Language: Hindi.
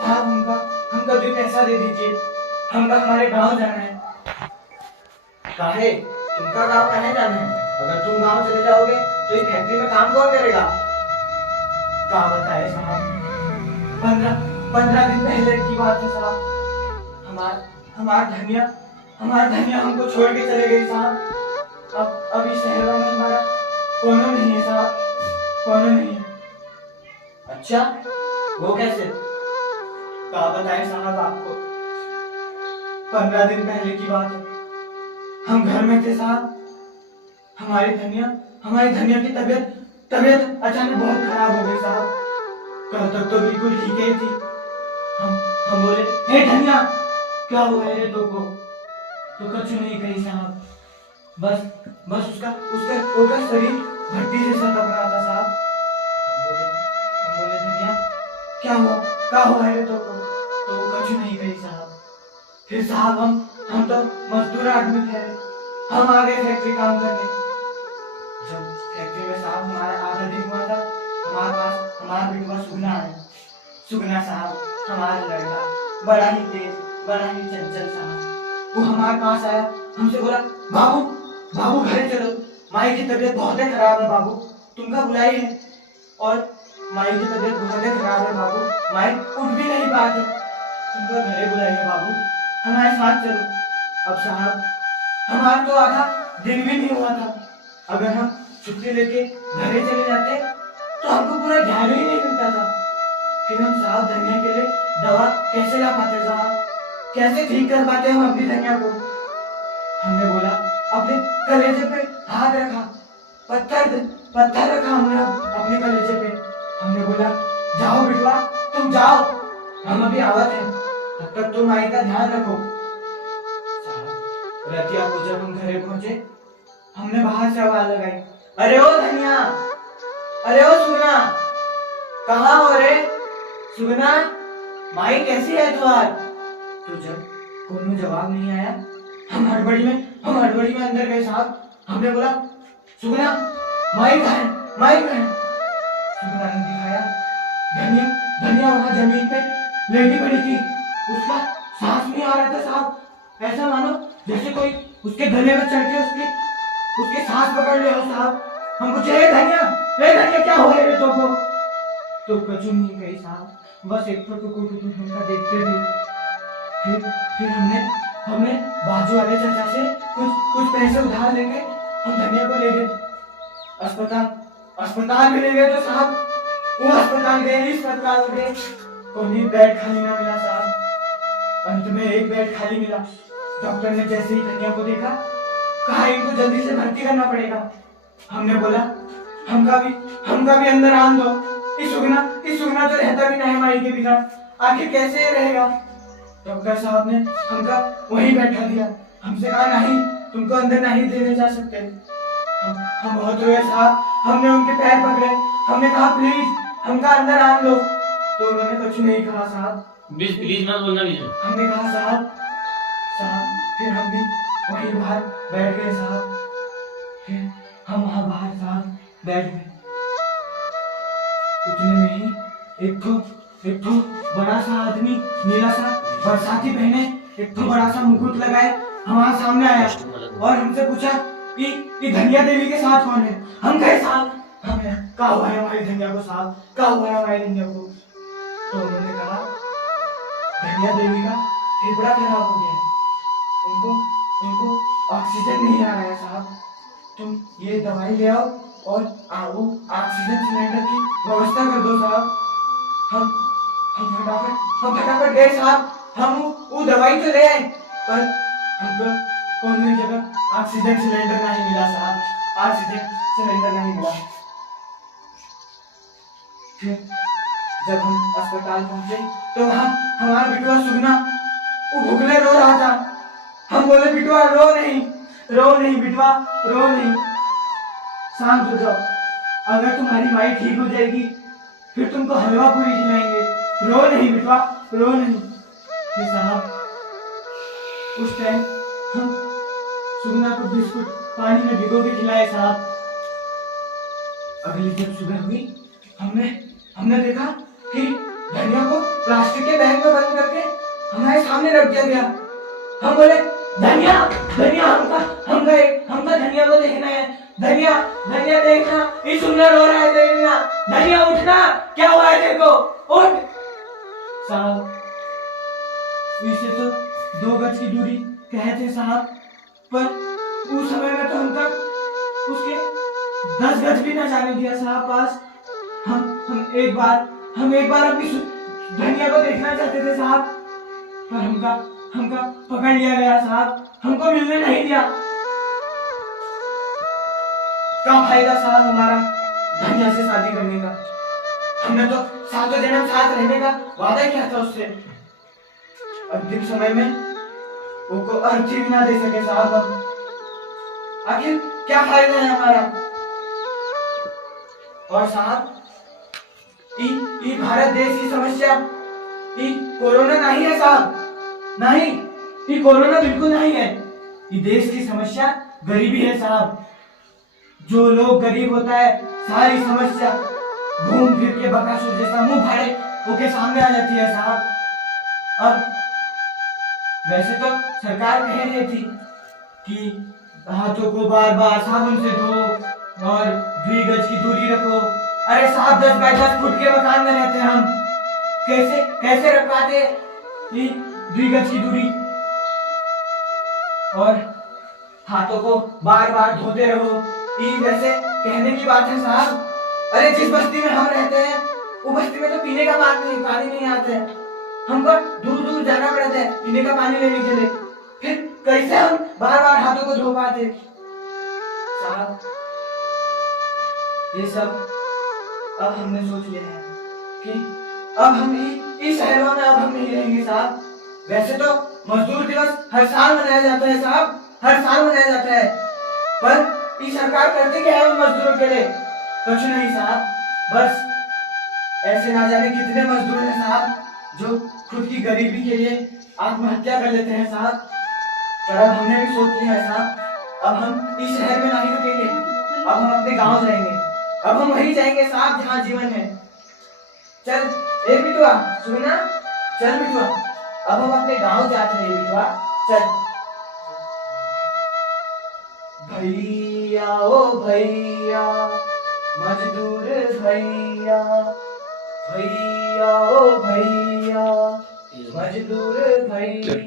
साहब हमका भी पैसा दे दीजिए, हमका हमारे गांव जाना है। काहे? तुमका गांव कहाँ जाना है? अगर तुम गांव चले जाओगे तो ये फैक्ट्री में काम कौन करेगा? क्या बताए साहब, 15 दिन पहले की बात है साहब। हमारा धनिया हमको छोड़ के चले गई साहब। अब इस शहरों में हमारा कोनो नहीं है साहब, कोनो नहीं है। अच्छा, वो कैसे? क्या बताए साहब आपको, 15 दिन पहले की बात है। हम घर में थे साहब, हमारी धनिया की तबीयत अचानक बहुत खराब हो गई साहब। कल तक तो बिल्कुल ठीक ही थी। हम बोले, हे धनिया क्या हुआ है रे तुमको? तो कुछ नहीं कही साहब, बस उसका शरीर भट्टी जैसा लग रहा था साहब। हम बोले धनिया क्या हुआ है रे तुमको? तो कुछ नहीं कही साहब। फिर साहब हम तो मजदूर आदमी थे, हम आ गए फैक्ट्री काम करने। जब फैक्ट्री में साहब हमारा आधा दिन हुआ था, हमारे पास हमारा बेटवा सुगना साहब, हमारा लड़का बड़ा ही तेज, बड़ा ही चंचल साहब। वो हमारे पास आया, हमसे बोला, बाबू घर चलो, माई की तबीयत बहुत ही खराब है बाबू, तुमका बुलाई है। और माई की तबीयत बहुत ही खराब है बाबू, माई उठ भी नहीं पाती, तुमका घरे बुलाई है बाबू, हमारे साथ चलो। अब साहब हमारा तो आधा दिन भी नहीं हुआ था, अगर हम छुट्टी लेके घरे चले जाते तो हमको पूरा ध्यान ही नहीं मिलता था। फिर हम साहब धनिया के लिए दवा कैसे ला पाते साहब, कैसे ठीक कर पाते हम अपनी धनिया को? हमने बोला, अपने कलेजे पे हाथ रखा, पत्थर रखा हमने अपने कलेजे पे। हमने बोला, जाओ बिटवा तुम जाओ, हम अभी आवत हैं, तब तक तुम माई का ध्यान रखो। साहब रतिया को जब हम घरे पहुंचे, हमने बाहर से आवाज लगाई, अरे ओ धनिया, अरे ओ सुगना, कहाँ हो रे सुगना, माई कैसी है तू आज? तो जब कोनो जवाब नहीं आया, हम हड़बड़ी में अंदर गए साहब। हमने बोला, सुगना माई कहाँ है? सुगना ने दिखाया, धनिया वहां जमीन पे लेटी पड़ी थी, उसका सांस नहीं आ रहा था साहब, ऐसा मानो जैसे कोई उसके गले में चढ़ के उसके सांस पकड़ ले हो साहब। हम पूछे, हे धनिया क्या हो रे तुमको? तो कुछ नहीं कही साहब, बस एक टुकुर हमका देखते थे। फिर हमने बाजू वाले चाचा से कुछ पैसे उधार लेके हम धनिया को ले गए अस्पताल में ले गए। तो साहब वो अस्पताल गए, कोई बेड खाली ना मिला साहब। अंत में एक बेड खाली मिला। डॉक्टर ने जैसे ही धनिया को देखा, कहा इनको जल्दी से भर्ती करना पड़ेगा। हमने बोला, हमका भी अंदर आन दो, इस सुगना तो रहता भी नहीं माई के बिना, आखिर कैसे रहेगा? डॉक्टर साहब ने हमका वहीं बैठा दिया, हमसे कहा, नहीं तुमको अंदर नहीं देने जा सकते। हम बहुत रोए साहब, हमने उनके पैर पकड़े, हमने कहा प्लीज हमका अंदर आन दो, तो उन्होंने कुछ नहीं कहा साहब। प्लीज मत बोलना बीच में। हमने कहा साहब, फिर हम भी वहीं बाहर बैठ गए साहब। फिर हम वहाँ बाहर साहब बैठ गए। उतने में ही एक ठो बड़ा सा आदमी, नीला सा बरसाती पहने, एक ठो बड़ा सा मुकुट लगाए हमारे सामने आया और हमसे पूछा कि धनिया देवी के साथ कौन है? हम कहे साहब हमें क्या हुआ है हमारी धनिया को साहब, क्या हुआ है हमारी धनिया को? तो उन्होंने कहा, धनिया देवी का फेफड़ा खराब हो गया है, उनको ऑक्सीजन नहीं आ रहा है साहब, तुम ये दवाई ले आओ और वो ऑक्सीजन सिलेंडर की व्यवस्था कर दो साहब। हम फटाफट गए साहब, हम वो दवाई तो ले आए, पर हमको कोई जगह ऑक्सीजन सिलेंडर नहीं मिला साहब, ऑक्सीजन सिलेंडर नहीं मिला। फिर जब हम अस्पताल पहुंचे तो वहाँ हमारा बिटवा सुगना वो भुगले रो रहा था। हम बोले, बिटवा रो नहीं बिटवा, रो नहीं, शांत हो जाओ, अगर तुम्हारी माई ठीक हो जाएगी फिर तुमको हलवा पूरी खिलाएंगे, रो नहीं बिटवा, रो नहीं। फिर साहब उस टाइम हम सुगना को बिस्कुट पानी में भिगो के खिलाए साहब। अगली जब सुबह हुई, हमने देखा कि धनिया को प्लास्टिक के बैग हमारे सामने रख दिया गया। हम बोले धनिया धनिया, हमका धनिया को देखना है। धनिया धनिया देखना, ये सुंदर हो रहा है देखना। धनिया उठना, क्या हुआ है देखो, उठ। साहब वैसे तो 2 गज की दूरी कहे थे साहब, पर उस समय में तो हम तक उसके 10 गज भी ना जाने दिया साहब पास। हम एक बार अपनी धनिया को देखना चाहते थे साहब, पर हमका पकड़ लिया गया साहब, हमको मिलने नहीं दिया। क्या फायदा साहब हमारा धनिया से शादी करने का? हमने तो सातों जन्म साथ रहने का वादा किया था उससे। अंतिम समय में वो अर्थी भी ना दे सके साहब हम। आखिर क्या फायदा है हमारा? और साहब ये भारत देश की समस्या ये कोरोना नहीं है साहब, नहीं, ये कोरोना बिल्कुल नहीं है। ये देश की समस्या गरीबी है साहब। जो लोग गरीब होता है, सारी समस्या घूम फिर के बकासुर जैसा मुंह फाड़े उसके सामने आ जाती है साहब। अब वैसे तो सरकार कह रही थी कि हाथों को बार बार साबुन से धो और 2 गज की दूरी रखो। अरे साहब 10 बाय 10 फुट के मकान में रहते हैं हम, कैसे रख पाते ये 2 गज की दूरी? और हाथों को बार बार धोते रहो, ये वैसे कहने की बात है साहब। अरे जिस बस्ती में हम रहते हैं वो बस्ती में तो पीने का पानी नहीं आता है। हमको दूर दूर जाना पड़ता है पीने का पानी लेने के लिए। फिर कैसे हम बार बार हाथों को धो पाते साहब? ये सब अब हमने सोच लिया है कि अब हम इस शहरों में अब हम नहीं रहेंगे साहब। वैसे तो मजदूर दिवस हर साल मनाया जाता है साहब, हर साल मनाया जाता है, पर ये सरकार करती क्या है उन मजदूरों के लिए? कुछ नहीं साहब, बस ऐसे ना जाने कितने मजदूर हैं साहब जो खुद की गरीबी के लिए आत्महत्या कर लेते हैं साहब। पर अब हमने भी सोच लिया है साहब, अब हम इस शहर में नहीं रुकेंगे, अब हम अपने गांव जाएंगे। अब हम वहीं जाएंगे साहब जहाँ जीवन है। चल ए बिटुआ, सुनना, चल बिटुआ, अब हम अपने गांव जाते हैं बिटुआ, चल। भैया ओ भैया मजदूर भैया, भैया ओ भैया मजदूर भैया।